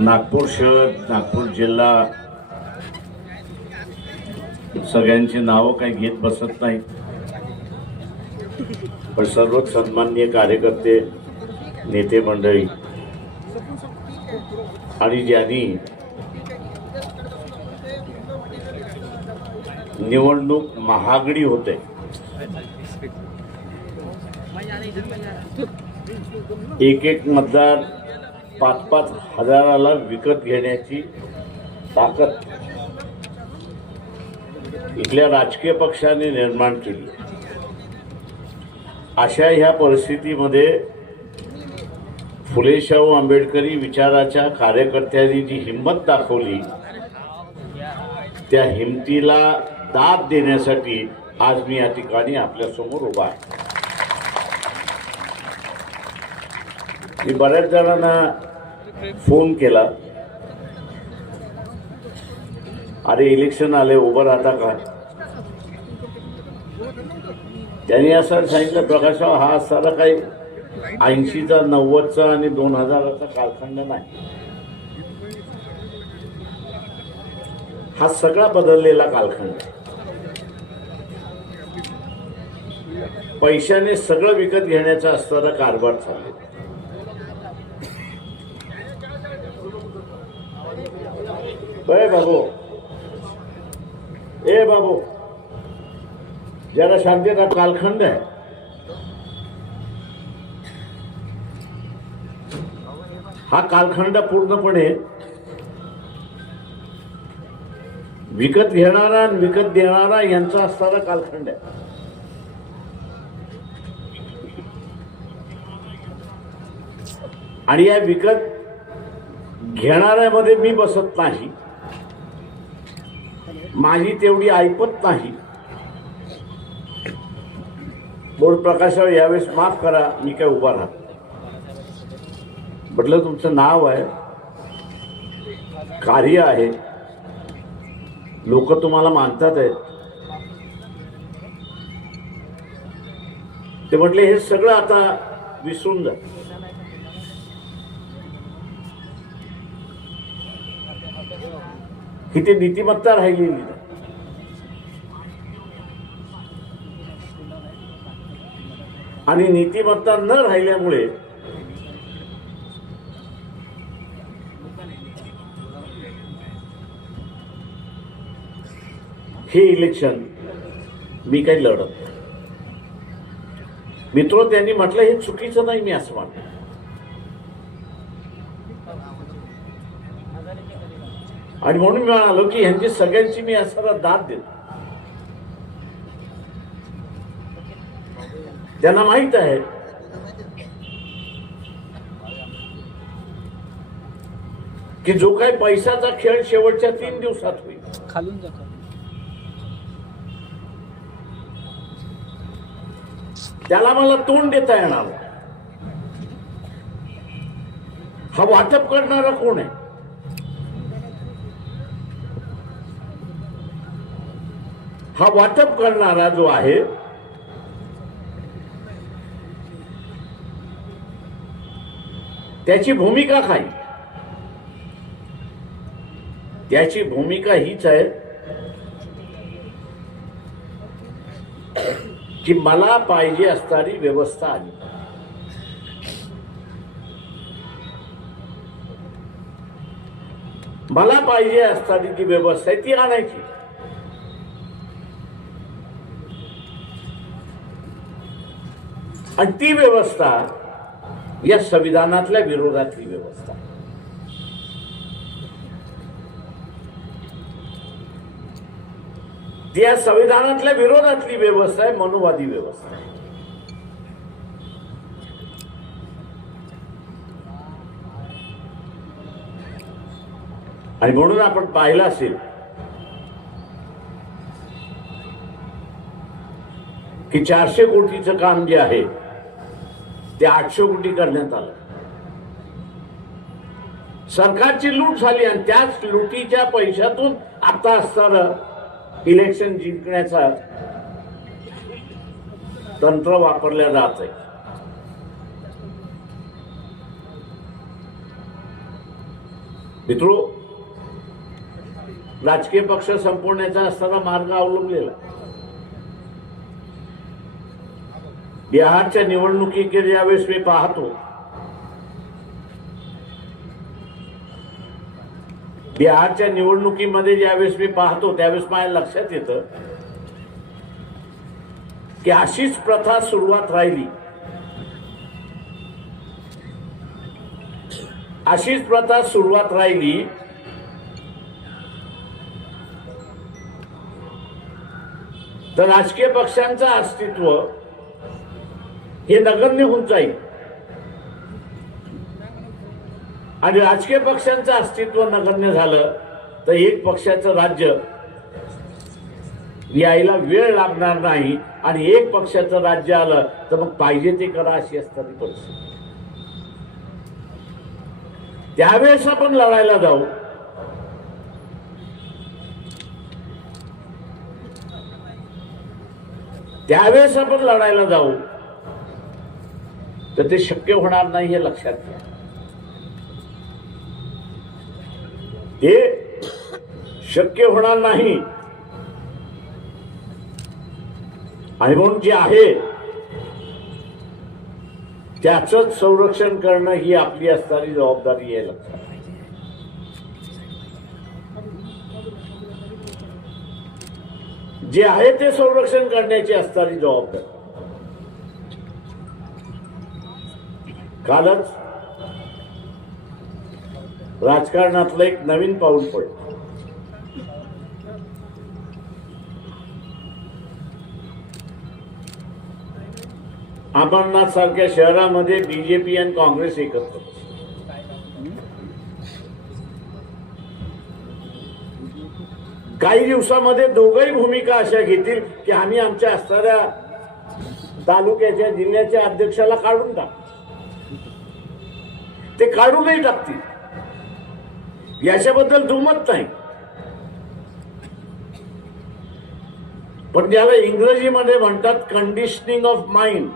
नागपूर शहर, नागपूर जिल्हा, सगळ्यांची नावं काही घेत बसत नाही, पण सर्वच सन्माननीय कार्यकर्ते, नेते मंडळी आणि ज्यांनी निवडणूक महागडी होते, एक एक मतदार 5-5 हजाराला विकत घेण्याची ताकद इथल्या राजकीय पक्षाने निर्माण केली. अशा ह्या परिस्थितीमध्ये फुले शाहू आंबेडकरी विचाराच्या कार्यकर्त्यांनी जी हिंमत दाखवली, त्या हिमतीला दाद देण्यासाठी आज मी या ठिकाणी आपल्या समोर उभा आहे. मी बऱ्याच जणांना फोन केला, अरे इलेक्शन आले, उभं राहता का? त्यांनी असं सांगितलं, प्रकाशराव, हा असताना काही 80चा 90चा आणि 2000चा कालखंड नाही, हा सगळा बदललेला कालखंड आहे. पैशाने सगळं विकत घेण्याचा असताना कारभार चालले. बाबू, ए बाबू, जरा शांतीचा कालखंड आहे. हा कालखंड पूर्णपणे विकत घेणारा आणि विकत देणारा यांचा असणारा कालखंड आहे. आणि या विकत घेणाऱ्यामध्ये मी बसत नाही, माझी तेवढी ऐपत नाही. बोल प्रकाशराव, यावेळेस माफ करा, मी काय उभा राहत. म्हटलं, तुमचं नाव आहे, कार्य आहे, लोक तुम्हाला मानतात आहेत. ते म्हटले, हे सगळं आता विसरून जा. किती नीतिमत्ता राहिलेली नाही. आणि नीतिमत्ता न राहिल्यामुळे हे इलेक्शन मी काही लढत नाही. मित्र त्यांनी म्हटलं, हे चुकीचं नाही, मी असं मानतो. आणि म्हणून मी म्हणालो की ह्यांची सगळ्यांची मी असं दाद देतो. त्यांना माहित आहे की जो काही पैशाचा खेळ शेवटच्या 3 दिवसात होईल, खालून जातो, त्याला मला तोंड देता येणार. हा वाटप करणारा कोण आहे? हा वाटप करणारा जो आहे, त्याची भूमिका काय? त्याची भूमिका हीच आहे की मला पाहिजे असणारी व्यवस्था आली, मला पाहिजे असणारी जी व्यवस्था आहे ती आणायची. आणि ती व्यवस्था या संविधानातल्या विरोधातली व्यवस्था. त्या संविधानातल्या विरोधातली व्यवस्था आहे, मनुवादी व्यवस्था आहे. आणि म्हणून आपण पाहिलं असेल की 400 कोटीचं काम जे आहे ते 800 कोटी करण्यात आलं. सरकारची लूट झाली आणि त्याच लुटीच्या पैशातून आता असणारं इलेक्शन जिंकण्याचा तंत्र वापरल्या जात आहे. मित्रो, राजकीय पक्ष संपवण्याचा असताना मार्ग अवलंबलेला. बिहारच्या निवडणुकीकडे ज्यावेळेस मी पाहतो, बिहारच्या निवडणुकीमध्ये ज्यावेळेस मी पाहतो त्यावेळेस माझ्या लक्षात येतं की अशीच प्रथा सुरुवात राहिली, अशीच प्रथा सुरुवात राहिली तर राजकीय पक्षांचं अस्तित्व हे नगण्य होऊन जाईल. आणि राजकीय पक्षांचं अस्तित्व नगण्य झालं तर एक पक्षाचं राज्य यायला वेळ लागणार नाही, आणि एक पक्षाचं राज्य आलं तर मग पाहिजे ते करा अशी असणारी परिस्थिती. त्यावेळेस आपण लढायला जाऊ. त्यावेळेस आपण लढायला जाऊ तर ते शक्य होणार नाही हे लक्षात घ्या. हे शक्य होणार नाही. आणि म्हणून जे आहे त्याचंच संरक्षण करणं ही आपली असणारी जबाबदारी आहे. लक्षात जे आहे ते संरक्षण करण्याची असणारी जबाबदारी. कालच राजकारणातलं एक नवीन पाऊल पडलं. अमरनाथ सारख्या शहरामध्ये बीजेपी आणि काँग्रेस एकत्र. काही दिवसामध्ये दोघही भूमिका अशा घेतील की आम्ही आमच्या असणाऱ्या तालुक्याच्या जिल्ह्याच्या अध्यक्षाला काढून टाकू. ते काढूनही टाकतील, याच्याबद्दल दुमत नाही. पण त्याला इंग्रजीमध्ये म्हणतात कंडिशनिंग ऑफ माइंड.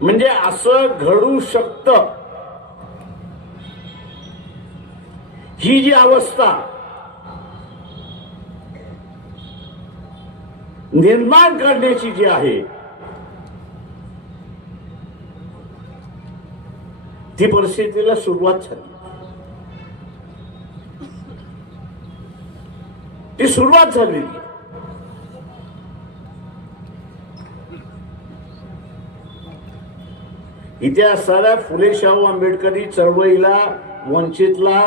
म्हणजे असं घडू शकतं ही जी अवस्था निर्माण करण्याची जी आहे ती परिस्थितीला सुरुवात झाली. ती सुरुवात झाली. इथे असणाऱ्या फुले शाहू आंबेडकरी चळवळीला, वंचितला,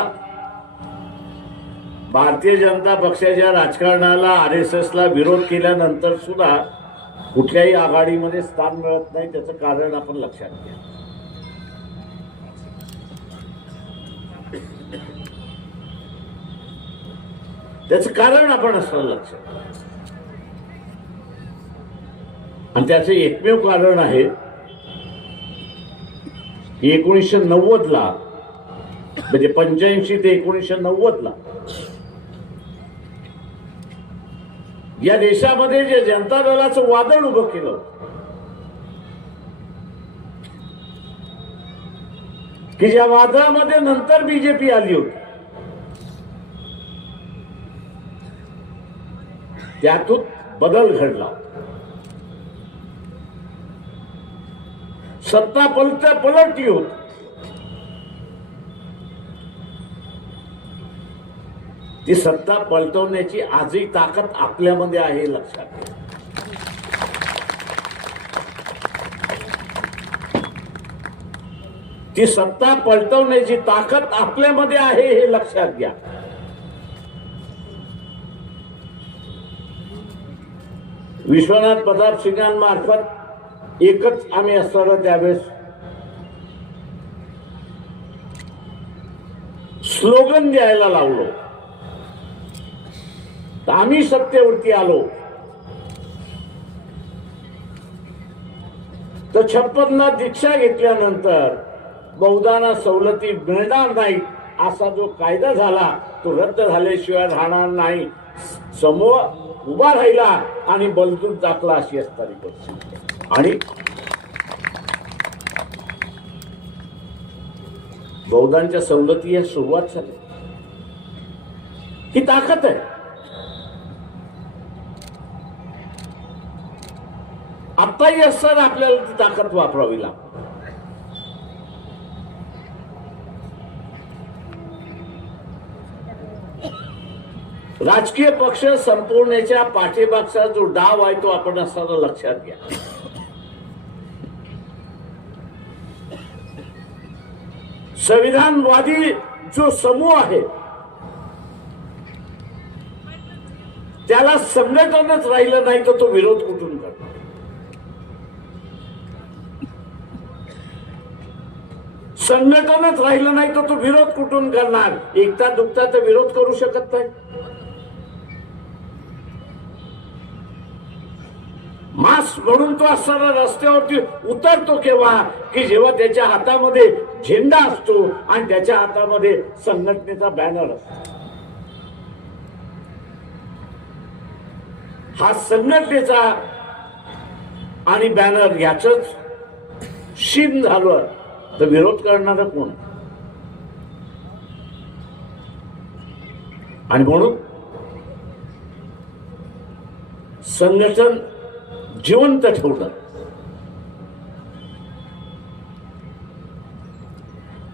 भारतीय जनता पक्षाच्या राजकारणाला, RSSला विरोध केल्यानंतर सुद्धा कुठल्याही आघाडीमध्ये स्थान मिळत नाही. त्याचं कारण आपण लक्षात घ्या. त्याचं कारण आपण असणं लक्षात. आणि त्याचं एकमेव कारण आहे 1990ला, म्हणजे 85 ते 1990ला या देशामध्ये जे जनता दलाचं वादळ उभं केलं की ज्या वादळामध्ये नंतर बीजेपी आली होती, त्यातून बदल घडला. सत्ता पलटली होती. ती सत्ता पलटवण्याची आजही ताकद आपल्यामध्ये आहे. लक्षात घ्या. ती सत्ता पलटवण्याची ताकद आपल्यामध्ये आहे हे लक्षात घ्या. विश्वनाथ प्रताप सिंगांमार्फत एकच आम्ही असताना त्यावेळेस स्लोगन द्यायला लावलो. आम्ही सत्तेवरती आलो तर 56 दीक्षा घेतल्यानंतर बहुदाना सवलती मिळणार नाही असा जो कायदा झाला तो रद्द झाल्याशिवाय राहणार नाही. समूह उभा राहिला आणि बलदूत दाखला अशी असणारी परिस्थिती. आणि बहुधांच्या सवलती या सुरुवात झाली. ही ताकद आहे. आत्ताही असताना आपल्याला ती ताकद वापरावी लागते. राजकीय पक्ष संपवण्याच्या पाठीमागचा जो डाव आहे तो आपण असताना लक्षात घ्या. संविधानवादी जो समूह आहे त्याला संघटनच राहिलं नाही तर तो विरोध कुठून करणार. संघटनच राहिलं नाही तर तो विरोध कुठून करणार. एकटा दुखता तर विरोध करू शकत नाही. मास म्हणून तो असताना रस्त्यावरती उतरतो केव्हा की जेव्हा त्याच्या हातामध्ये झेंडा असतो आणि त्याच्या हातामध्ये संघटनेचा बॅनर असतो. हा संघटनेचा आणि बॅनर याचंच शीन झालं तर विरोध करणार कोण. आणि म्हणून संघटन जिवंत ठेवणं,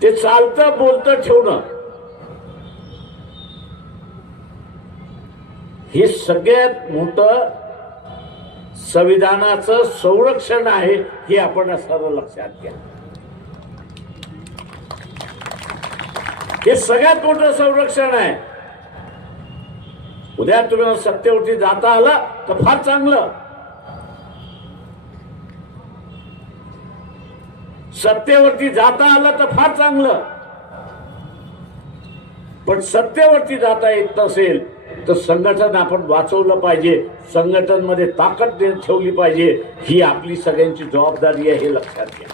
ते चालतं बोलतं ठेवणं, हे सगळ्यात मोठं संविधानाचं संरक्षण आहे. हे आपण सर्व लक्षात घ्या. हे सगळ्यात मोठं संरक्षण आहे. उद्या तुम्हाला सत्तेवरती जाता आला तर फार चांगलं. सत्तेवरती जाता आलं तर फार चांगलं. पण सत्तेवरती जाता येत नसेल तर संघटन आपण वाचवलं पाहिजे. संघटन मध्ये ताकद ठेवली पाहिजे. ही आपली सगळ्यांची जबाबदारी आहे. हे लक्षात घ्या.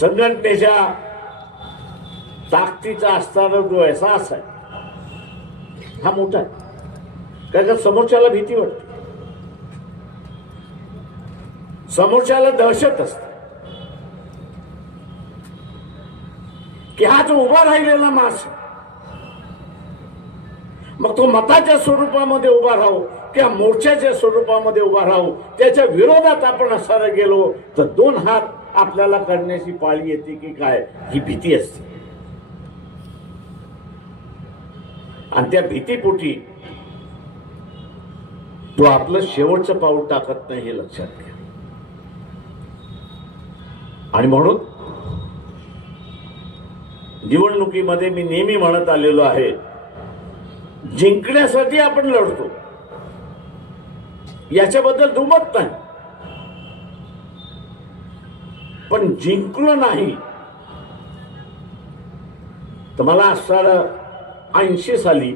संघटनेच्या ताकदीचा असणारा जो एहसास आहे हा मोठा आहे. कारण समोरच्याला भीती वाटते, समोरच्याला दहशत असते की हा जो उभा राहिलेला मास, मग तो मताच्या स्वरूपामध्ये उभा राहू किंवा मोर्चाच्या स्वरूपामध्ये उभा राहू, त्याच्या विरोधात आपण असताना गेलो तर दोन हात आपल्याला करण्याची पाळी येते की काय, ही भीती असते. आणि त्या भीतीपोटी तो आपलं शेवटचं पाऊल टाकत नाही. हे लक्षात घ्या. आणि म्हणून निवडणुकीमध्ये मी नेहमी म्हणत आलेलो आहे, जिंकण्यासाठी आपण लढतो याच्याबद्दल दुमत नाही. पण जिंकलो नाही तर मला असणारं 80 साली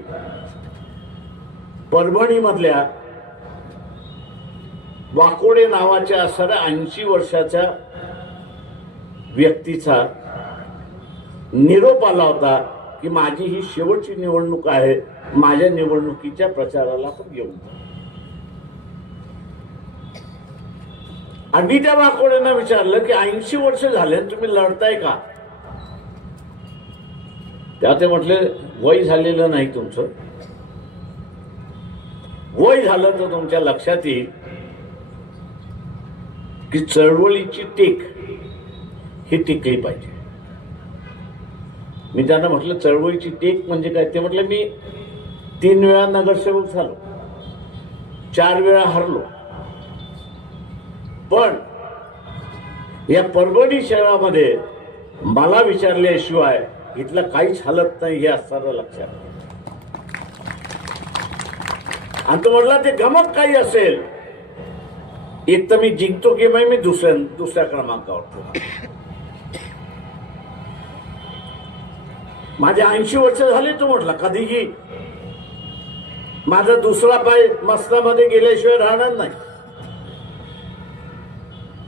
परभणी मधल्या वाकोडे नावाच्या असणाऱ्या 80 वर्षाच्या व्यक्तीचा निरोप आला होता की माझी ही शेवटची निवडणूक आहे, माझ्या निवडणुकीच्या प्रचाराला पण येऊन. आणि मी त्या वाकोड्यांना विचारलं की 80 वर्ष झाले तुम्ही लढताय का. तेव्हा ते म्हटले वय झालेलं नाही तुमचं. वय झालं तर तुमच्या लक्षात येईल की चळवळीची टेक ही टिकली पाहिजे. मी त्यांना म्हटलं चळवळीची टेक म्हणजे काय. ते म्हटलं मी 3 वेळा नगरसेवक झालो, 4 वेळा हरलो, पण या परभणी शहरामध्ये मला विचारल्याशिवाय इथलं काहीच हलत नाही. हे असताना लक्षात. आणि तो म्हटला ते गमक काही असेल, एक तर मी जिंकतो की मी दुसऱ्या क्रमांकावर. माझे 80 वर्ष झाले. तो म्हटला कधीही माझा दुसरा पाय मसनामध्ये गेल्याशिवाय राहणार नाही.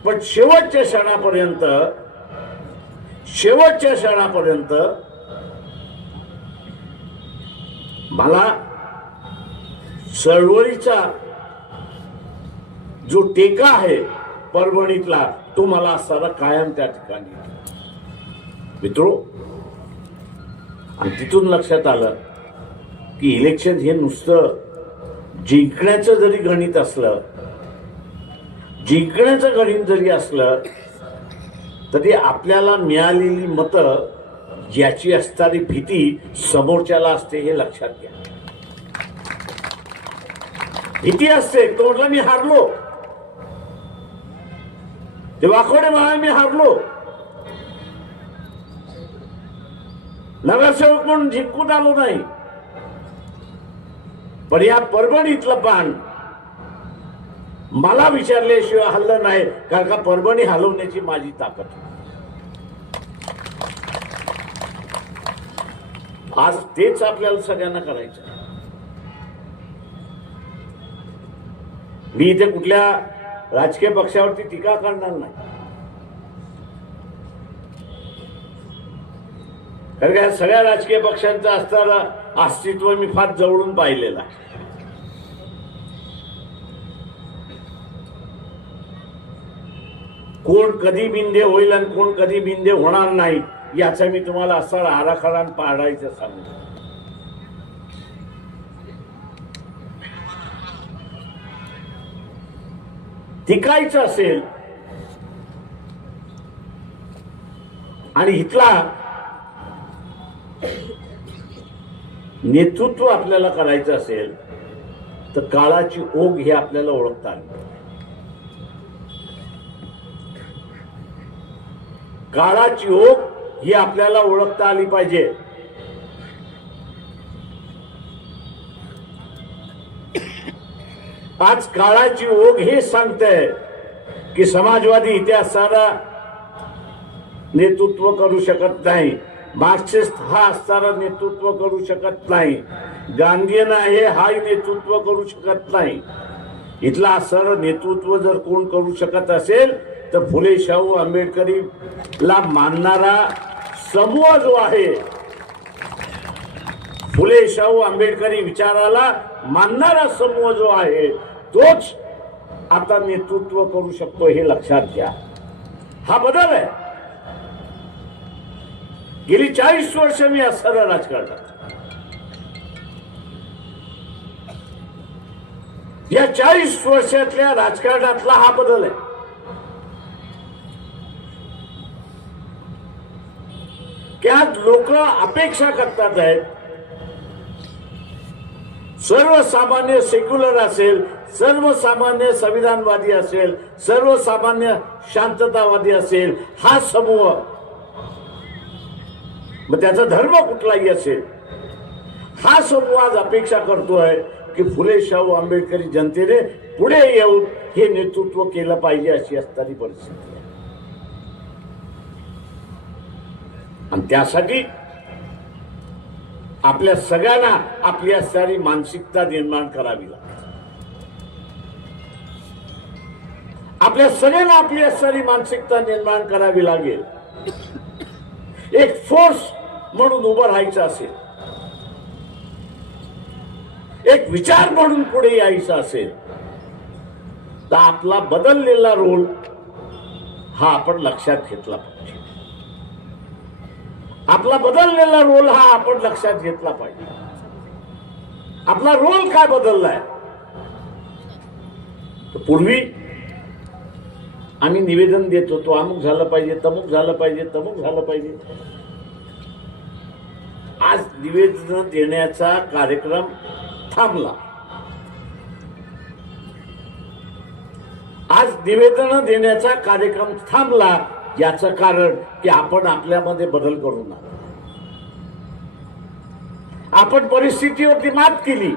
पण शेवटच्या क्षणापर्यंत मला चळवळीचा जो टेका आहे परभणीतला, तो मला असताना कायम त्या ठिकाणी मित्रो. आणि तिथून लक्षात आलं की इलेक्शन हे नुसतं जिंकण्याचं जरी गणित असलं, जिंकण्याचं गणित जरी असलं तरी आपल्याला मिळालेली मतं याची असणारी भीती समोरच्याला असते, हे लक्षात घ्या. भीती असते. तो म्हटलं मी हारलो, ते वाकोडे म्हणाले मी हारलो, नगरसेवक म्हणून जिंकून आलो नाही. पण या परभणीतलं पान मला विचारल्याशिवाय हल्लं नाही, कारण का परभणी हलवण्याची माझी ताकद. आज तेच आपल्याला सगळ्यांना करायचं. मी इथे कुठल्या राजकीय पक्षावरती टीका करणार नाही, कारण का सगळ्या राजकीय पक्षांचं असणारं अस्तित्व मी फार जवळून पाहिलेलं आहे. कोण कधी बिंदे होईल आणि कोण कधी बिंदे होणार नाही याचा मी तुम्हाला असा आराखडा पाडायचं सांगतो. टिकायचं असेल आणि इथला नेतृत्व आपल्याला करायचं असेल तर काळाची ओघ हे आपल्याला ओळखता आली. काळाची ओघ ही आपल्याला ओळखता आली पाहिजे. आज काळाची ओघ हे सांगते की समाजवादी इथे असणारा नेतृत्व करू शकत नाही, मार्क्सिस्ट हा असणारा नेतृत्व करू शकत नाही, गांधीयन आहे हा नेतृत्व करू शकत नाही. इथला असणारं नेतृत्व जर कोण करू शकत असेल तर फुले शाहू आंबेडकरीला मानणारा समूह जो आहे, फुले शाहू आंबेडकरी विचाराला मानणारा समूह जो आहे, तोच आता नेतृत्व करू शकतो, हे लक्षात घ्या. हा बदल आहे. गेली 40 वर्ष मी असणारा राजकारणात, या 40 वर्षातल्या राजकारणातला हा बदल आहे. की आज लोक अपेक्षा करतात आहेत, सर्वसामान्य सेक्युलर असेल, सर्वसामान्य संविधानवादी असेल, सर्वसामान्य शांततावादी असेल, हा समूह, मग त्याचा धर्म कुठलाही असेल, हा समूह आज अपेक्षा करतोय की फुले शाहू आंबेडकरी जनतेने पुढे येऊन हे नेतृत्व केलं पाहिजे, अशी असणारी परिस्थिती आहे. आणि त्यासाठी आपल्या सगळ्यांना आपली असणारी मानसिकता निर्माण करावी लागते. आपल्या सगळ्यांना आपली असणारी मानसिकता निर्माण करावी लागेल. एक फोर्स म्हणून उभं राहायचं असेल, एक विचार म्हणून पुढे यायचं असेल तर आपला बदललेला रोल हा आपण लक्षात घेतला पाहिजे. आपला बदललेला रोल हा आपण लक्षात घेतला पाहिजे. आपला रोल काय बदललाय? तर पूर्वी आम्ही निवेदन देत होतो, अमुक झालं पाहिजे, तमुक झालं पाहिजे, तमुक झालं पाहिजे. आज निवेदन देण्याचा कार्यक्रम थांबला. आज निवेदन देण्याचा कार्यक्रम थांबला. याचं कारण की आपण आपल्यामध्ये बदल करून आपण परिस्थितीवरती मात केली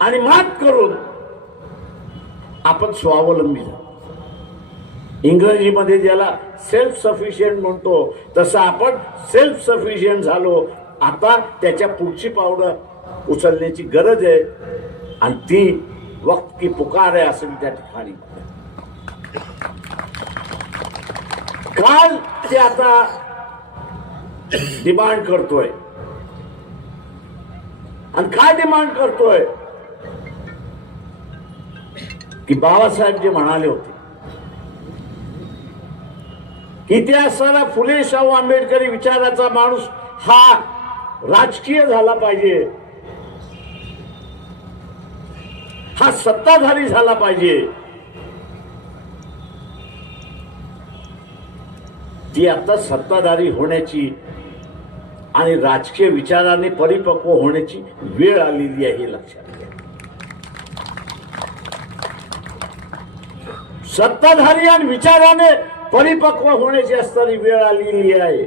आणि मात करून आपण स्वावलंबी झालो. इंग्रजीमध्ये ज्याला सेल्फ सफिशियंट म्हणतो तसं आपण सेल्फ सफिशियंट झालो. आता त्याच्या पुढची पावलं उचलण्याची गरज आहे आणि ती वक्त की पुकार आहे असं त्या ठिकाणी. काल ते आता डिमांड करतोय आणि काय डिमांड करतोय की बाबासाहेब जे म्हणाले होते, इतिहासाला फुले शाहू आंबेडकरी विचाराचा माणूस हा राजकीय झाला पाहिजे, हा सत्ताधारी झाला पाहिजे. ती आता सत्ताधारी होण्याची आणि राजकीय विचाराने परिपक्व होण्याची वेळ आलेली आहे, हे लक्षात घ्या. सत्ताधारी आणि विचाराने परिपक्व होण्याची असणारी वेळ आलेली आहे.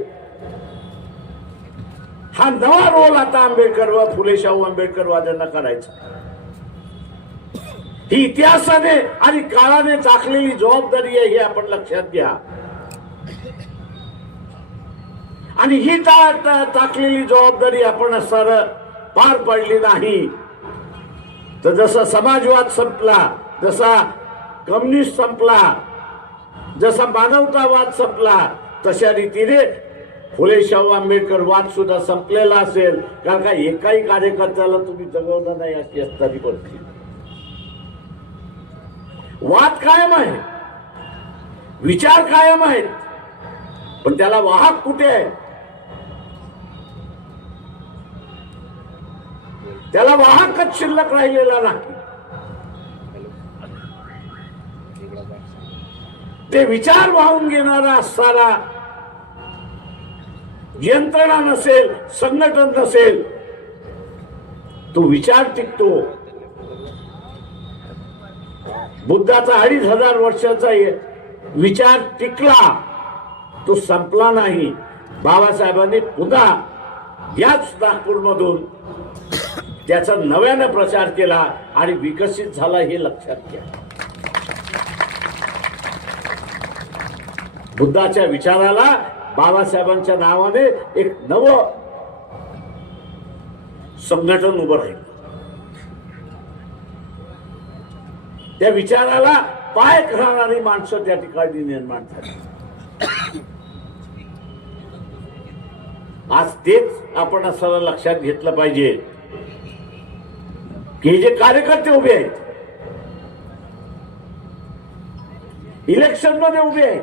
हा नवा रोल आता आंबेडकर व फुले शाहू आंबेडकरवाद्यांना करायचा. ही इतिहासाने आणि काळाने टाकलेली जबाबदारी आहे, हे आपण लक्षात घ्या. आणि ही टाकलेली जबाबदारी आपण सर पार पाडली नाही तर जसा समाजवाद संपला, जसा कम्युनिस्ट संपला, जसा मानवतावाद संपला, तशा रीतीने फुले शाहू आंबेडकर वाद सुद्धा संपलेला असेल. कारण का एकाही कार्यकर्त्याला तुम्ही जगवलं नाही अशी असणारी परिस्थिती. वाद कायम आहे, विचार कायम आहेत, पण त्याला वाहक कुठे आहे? त्याला वाहकच शिल्लक राहिलेला नाही. ते विचार वाहून घेणारा असणारा यंत्रणा नसेल, संघटन नसेल, तो विचार टिकतो. बुद्धाचा 2500 वर्षाचा विचार टिकला, तो संपला नाही. बाबासाहेबांनी पुन्हा याच नागपूरमधून त्याचा नव्याने प्रचार केला आणि विकसित झाला, हे लक्षात घ्या. बुद्धाच्या विचाराला बाबासाहेबांच्या नावाने एक नवं संघटन उभं राहील. त्या विचाराला पाय घालणारी माणसं त्या ठिकाणी निर्माण झाली. आज तेच आपण असं लक्षात घेतलं पाहिजे की हे जे कार्यकर्ते उभे आहेत, इलेक्शन मध्ये उभे आहेत,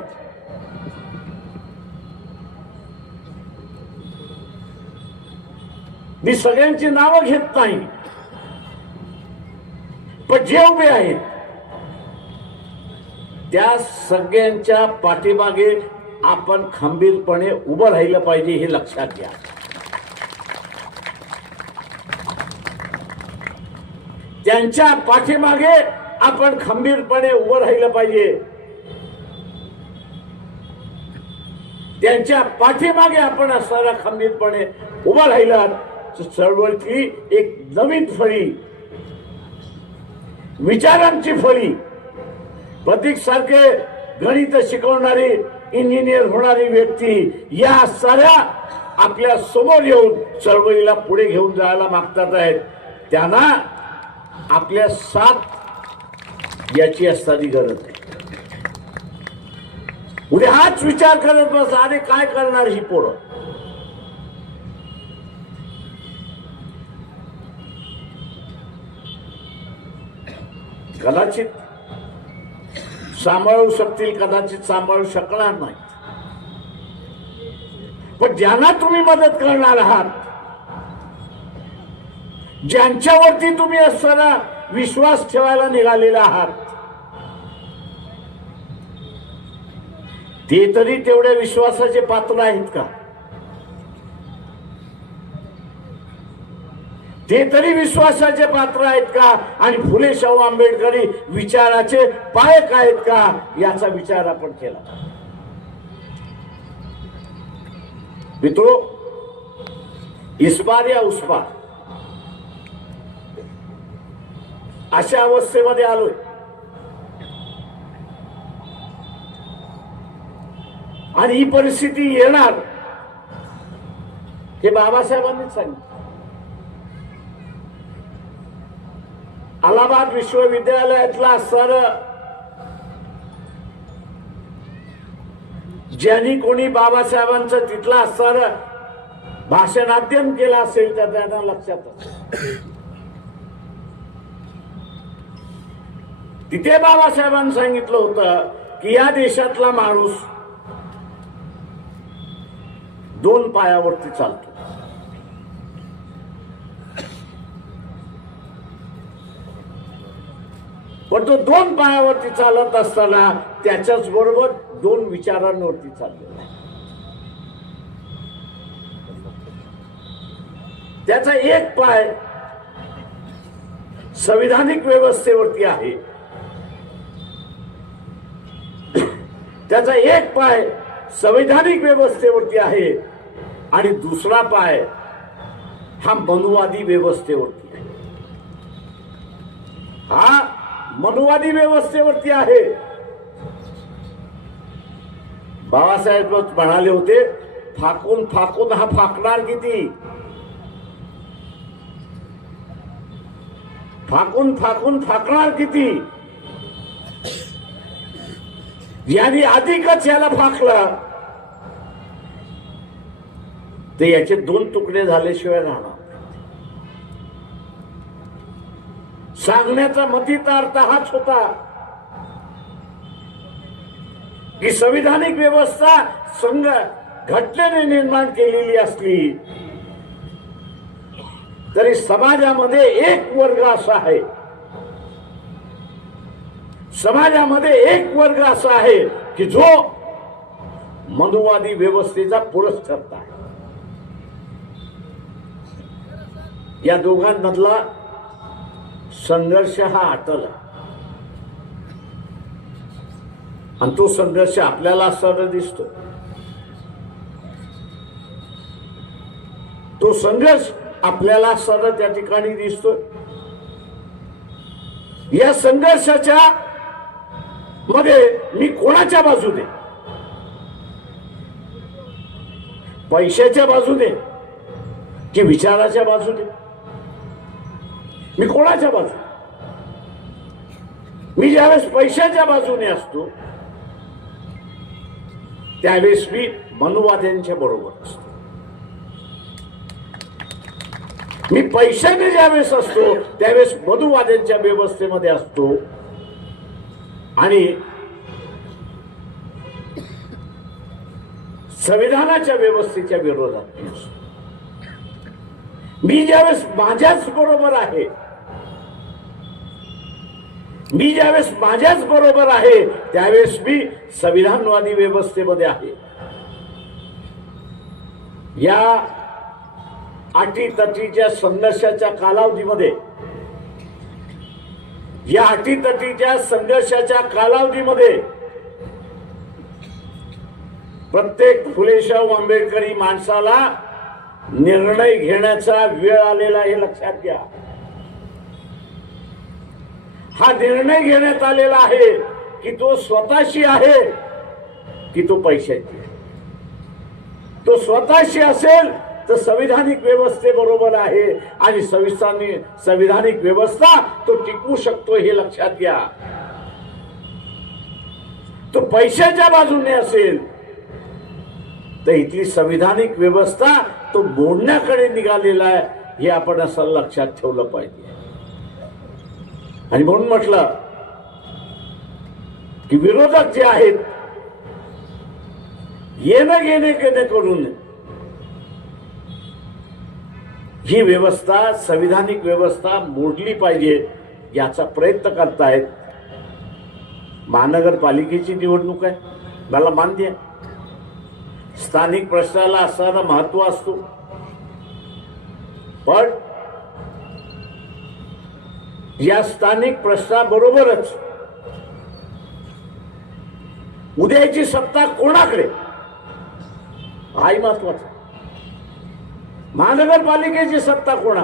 मी सगळ्यांची नावं घेत नाही, पण जे उभे आहेत त्या सगळ्यांच्या पाठीमागे आपण खंबीरपणे उभं राहिलं पाहिजे, हे लक्षात घ्या. त्यांच्या पाठीमागे आपण खंबीरपणे उभं राहिलं पाहिजे. त्यांच्या पाठीमागे आपण असणारा खंबीरपणे उभं राहिलं तर चळवळीतली एक नवीन फळी, विचारांची फळी, प्रतीक सारखे गणित शिकवणारी, इंजिनियर होणारी व्यक्ती या साऱ्या आपल्या समोर येऊन चळवळीला पुढे घेऊन जायला मागतात आहेत. त्यांना आपल्या साथ याची असणारी गरज आहे. उद्या हाच विचार करत बस, अरे काय करणार ही पोरं, कदाचित सांभाळू शकतील, कदाचित सांभाळू शकणार नाही, पण ज्यांना तुम्ही मदत करणार आहात, ज्यांच्यावरती तुम्ही असणारा विश्वास ठेवायला निघालेला आहात, ते तरी तेवढ्या विश्वासाचे पात्र आहेत का? ते तरी विश्वासाचे पात्र आहेत का? आणि फुले शाहू आंबेडकरी विचाराचे पायक आहेत का? याचा विचार आपण केला. मित्रो, इस बार या उस बार अशा अवस्थेमध्ये आलोय. आणि ही परिस्थिती येणार हे बाबासाहेबांनीच सांगितलं. अलाहाबाद विश्वविद्यालयातला सर ज्यांनी कोणी बाबासाहेबांचं तिथला सर भाषणाध्ययन केलं असेल तर त्यांना लक्षात तिथे बाबासाहेबांनी सांगितलं होतं की या देशातला माणूस दोन पायावरती चालतो. पण तो दोन पायावरती चालत असताना त्याच्याच बरोबर दोन विचारांवरती चाललेला आहे. त्याचा एक पाय संविधानिक व्यवस्थेवरती आहे, त्याचा एक पाय संवैधानिक व्यवस्थेवरती आहे आणि दुसरा पाय हा मनुवादी व्यवस्थेवरती आहे. हा मनुवादी व्यवस्थेवरती आहे. बाबासाहेब म्हणाले होते, फाकून फाकून हा फाकणार किती, फाकून फाकून फाकणार किती. याने अधिकच याला फाकलं ते याचे दोन तुकडे झाल्याशिवाय राहणार. सांगण्याचा मतीचा अर्थ हाच होता की संविधानिक व्यवस्था संघ घटनेने निर्माण केलेली असली तरी समाजामध्ये एक वर्ग असा आहे, समाजामध्ये एक वर्ग असा आहे की जो मनुवादी व्यवस्थेचा पुरस्कर्ता आहे. या दोघांमधला संघर्ष हा अटल आहे आणि तो संघर्ष आपल्याला असताना दिसतो. तो संघर्ष आपल्याला असताना त्या ठिकाणी दिसतो. या संघर्षाच्या मध्ये मी कोणाच्या बाजूने, पैशाच्या बाजूने की विचाराच्या बाजूने, मी कोणाच्या बाजूने. मी ज्यावेळेस पैशाच्या बाजूने असतो त्यावेळेस मी मनुवाद्यांच्या बरोबर असतो. मी पैशाने ज्यावेळेस असतो त्यावेळेस मनुवाद्यांच्या व्यवस्थेमध्ये असतो आणि संविधानाच्या व्यवस्थेच्या विरोधात असतो. मी ज्यावेळेस माझ्याच बरोबर आहे, मी ज्यावेळेस माझ्याच बरोबर आहे त्यावेळेस मी संविधानवादी व्यवस्थेमध्ये आहे. या अटीतटीच्या संघर्षाच्या कालावधीमध्ये, या अटीतटीच्या संघर्षाच्या कालावधीमध्ये प्रत्येक फुलेशाहू आंबेडकरी माणसाला निर्णय घेण्याचा वेळ आलेला हे लक्षात घ्या. हा निर्णय घेण्यात आलेला आहे की तो स्वतःशी आहे की तो पैशाची आहे. तो स्वतःशी असेल तर संविधानिक व्यवस्थेबरोबर आहे आणि संविधानिक व्यवस्था तो टिकवू शकतो हे लक्षात घ्या. तो पैशाच्या बाजूने असेल तर इथली संविधानिक व्यवस्था तो मोडण्याकडे निघालेला आहे हे आपण असं लक्षात ठेवलं पाहिजे. आणि म्हणून म्हटलं की विरोधक जे आहेत येणं घेणे करून ही व्यवस्था, संविधानिक व्यवस्था मोडली पाहिजे याचा प्रयत्न करतायत. महानगरपालिकेची निवडणूक आहे, मला मान्य आहे. स्थानिक प्रश्नाला असणारा महत्व असतो, पण या स्थानिक प्रश्नाबरोबरच उद्याची सत्ता कोणाकडे हाही महत्वाचा. महानगरपालिकेची सत्ता कोणा,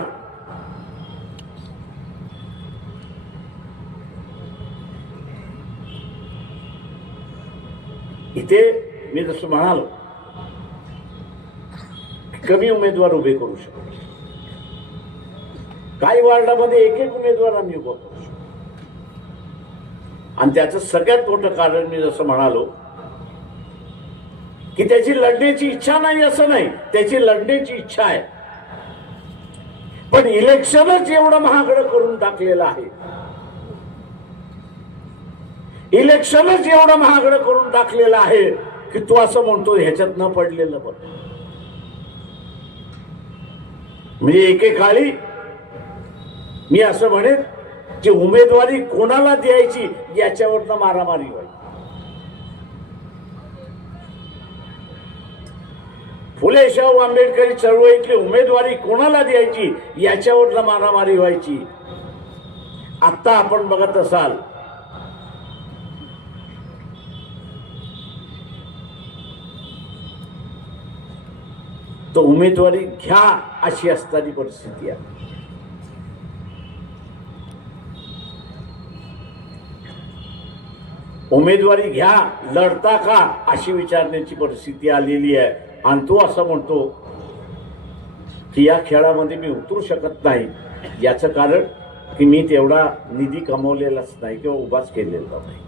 इथे मी जसं म्हणालो कमी उमेदवार उभे करू शकतो. काही वार्डामध्ये एक एक उमेदवार आम्ही उभा करू शकतो. आणि त्याचं सगळ्यात मोठं कारण मी जसं म्हणालो की त्याची लढण्याची इच्छा नाही असं नाही, त्याची लढण्याची इच्छा आहे, पण इलेक्शनच एवढं महागडं करून टाकलेलं आहे, इलेक्शनच एवढं महागडं करून टाकलेलं आहे की तू असं म्हणतो ह्याच्यात न पडलेलं बरं. म्हणजे एकेकाळी मी असं म्हणेन की उमेदवारी कोणाला द्यायची याच्यावरनं मारामारी व्हायची. फुले शाहू आंबेडकरी चळवळीतली उमेदवारी कोणाला द्यायची याच्यावरनं मारामारी व्हायची. आता आपण बघत असाल तो उमेदवारी घ्या अशी असणारी परिस्थिती आहे. उमेदवारी घ्या, लढता का अशी विचारण्याची परिस्थिती आलेली आहे. आणि तो असं म्हणतो की या खेळामध्ये मी उतरू शकत नाही, याचं कारण की मी तेवढा निधी कमवलेलाच नाही किंवा उभाच केलेला नाही.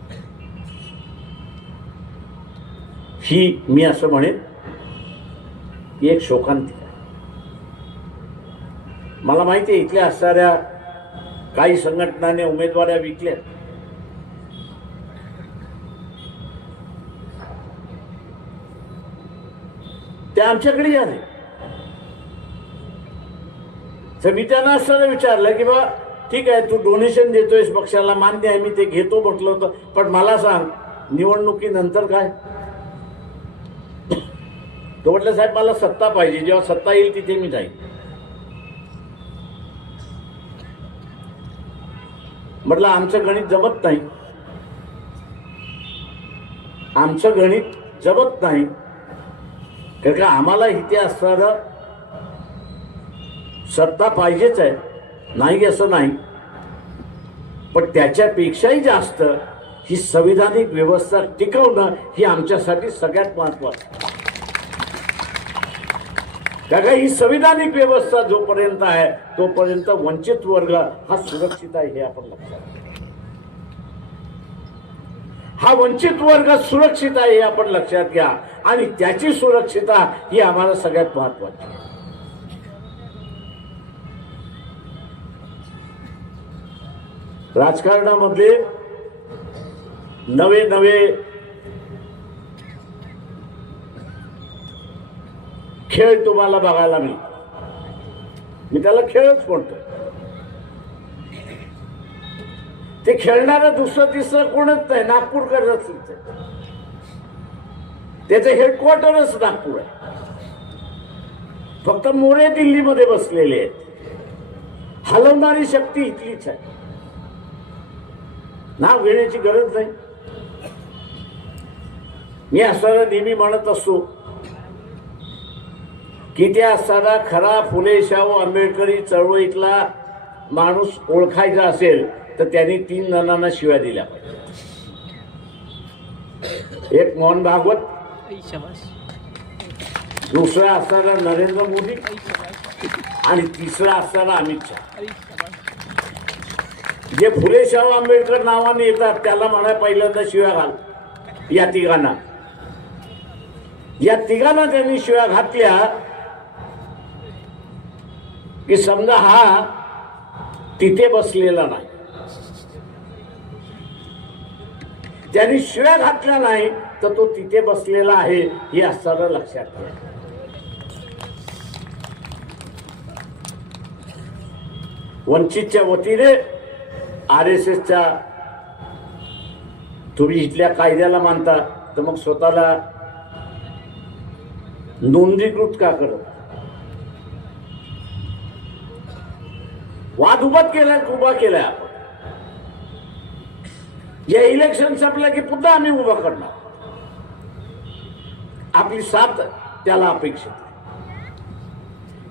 ही मी असं म्हणेन की एक शोकांतिका आहे. मला माहिती आहे इथल्या असणाऱ्या काही संघटनांनी उमेदवाऱ्या विकल्या, त्या आमच्याकडे आले. तर मी त्यांना असं विचारलं की बा ठीक आहे, तू डोनेशन देतोयस पक्षाला, मान्य आहे, मी ते घेतो म्हटलं होतं, पण मला सांग निवडणुकीनंतर काय? तो म्हटलं साहेब मला सत्ता पाहिजे, जेव्हा सत्ता येईल तिथे मी जाईन. म्हटलं आमचं गणित जमत नाही, आमचं गणित जमत नाही, कारण का आम्हाला इथे असणारं सत्ता पाहिजेच आहे, नाही असं नाही, पण त्याच्यापेक्षाही जास्त ही संविधानिक व्यवस्था टिकवणं ही आमच्यासाठी सगळ्यात महत्वाचं. कारण ही संविधानिक व्यवस्था जोपर्यंत आहे तोपर्यंत वंचित वर्ग हा सुरक्षित आहे हे आपण लक्षात घ्या. हा वंचित वर्ग सुरक्षित आहे हे आपण लक्षात घ्या, आणि त्याची सुरक्षितता ही आम्हाला सगळ्यात महत्वाची आहे. राजकारणामध्ये नवे नवे खेळ तुम्हाला बघायला मिळतात. मी त्याला खेळच म्हणतो. ते खेळणारं दुसरं तिसरं कोणच नाही, नागपूरकरच. त्याचं हेडक्वार्टरच नागपूर आहे. फक्त मोरे दिल्लीमध्ये बसलेले आहेत. हलवणारी शक्ती इथलीच आहे. नाव घेण्याची गरज नाही. मी असताना नेहमी म्हणत असतो की त्या असताना खरा फुले शाहू आंबेडकरी चळवळीतला माणूस ओळखायचा असेल तर त्यांनी 3 जणांना शिव्या दिल्या पाहिजे. एक मोहन भागवत, दुसरा असणारा नरेंद्र मोदी आणि तिसरा असणारा अमित शहा. जे फुले शाहू आंबेडकर नावाने येतात त्याला म्हणा पहिल्यांदा शिव्या घाल. या तिघांना त्यांनी शिव्या घातल्या की समजा हा तिथे बसलेला नाही, त्यांनी शिव्या घातल्या नाही तर तो तिथे बसलेला आहे हे असताना लक्षात घ्या. वंचितच्या वतीने RSSच्या तुम्ही इथल्या कायद्याला मानता तर मग स्वतःला नोंदणीकृत का करत? वाद उभा केलाय आपण. या इलेक्शन संपलं की पुन्हा आम्ही उभा करणार. आपली साथ त्याला अपेक्षित आहे.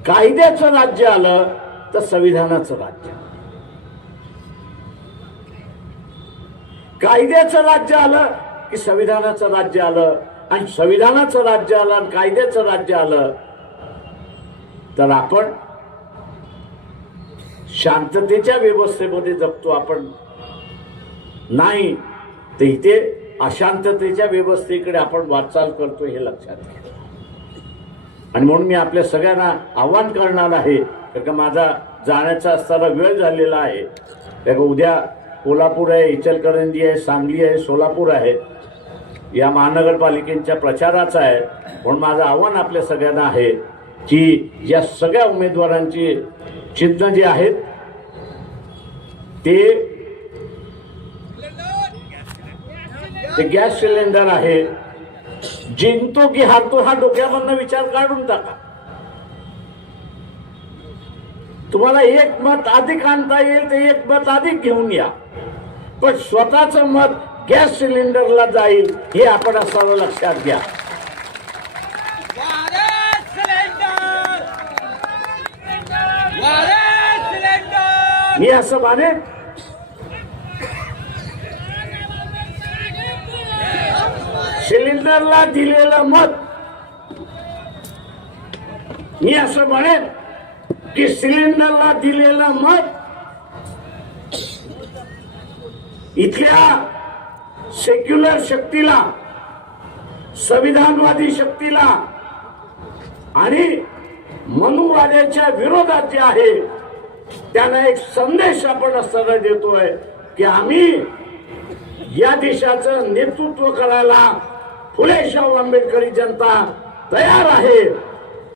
कायद्याचं राज्य आलं तर संविधानाचं राज्य, कायद्याचं राज्य आलं की संविधानाचं राज्य आलं, आणि संविधानाचं राज्य आलं आणि कायद्याचं राज्य आलं तर आपण शांततेच्या व्यवस्थेमध्ये जगतो. आपण नाही तर इथे अशांततेच्या व्यवस्थेकडे आपण वाटचाल करतो हे लक्षात घ्या. आणि म्हणून मी आपल्या सगळ्यांना आव्हान करणार आहे, कारण का माझा जाण्याचा असताना वेळ झालेला आहे. कारण उद्या कोल्हापूर आहे, इचलकरंजी आहे, सांगली आहे, सोलापूर आहे, या महानगरपालिकेच्या प्रचाराचा आहे. म्हणून माझं आव्हान आपल्या सगळ्यांना आहे की या सगळ्या उमेदवारांची चिन्ह जे आहेत ते गॅस सिलेंडर आहे. जिंकतो की हारतो हा डोक्यामधनं विचार काढून टाका. तुम्हाला एक मत अधिक आणता येईल ते एक मत अधिक घेऊन या, पण स्वतःचं मत गॅस सिलेंडरला जाईल हे आपण असं लक्षात घ्या. मी असं मानेन सिलेंडरला दिलेलं मत, मी असं म्हणेन की सिलेंडरला दिलेलं मत इथल्या सेक्युलर शक्तीला, संविधानवादी शक्तीला आणि मनुवाद्याच्या विरोधात जे आहे त्यांना एक संदेश आपण असताना देतोय की आम्ही या देशाचं नेतृत्व करायला फुले शाहू आंबेडकरी जनता तयार आहे.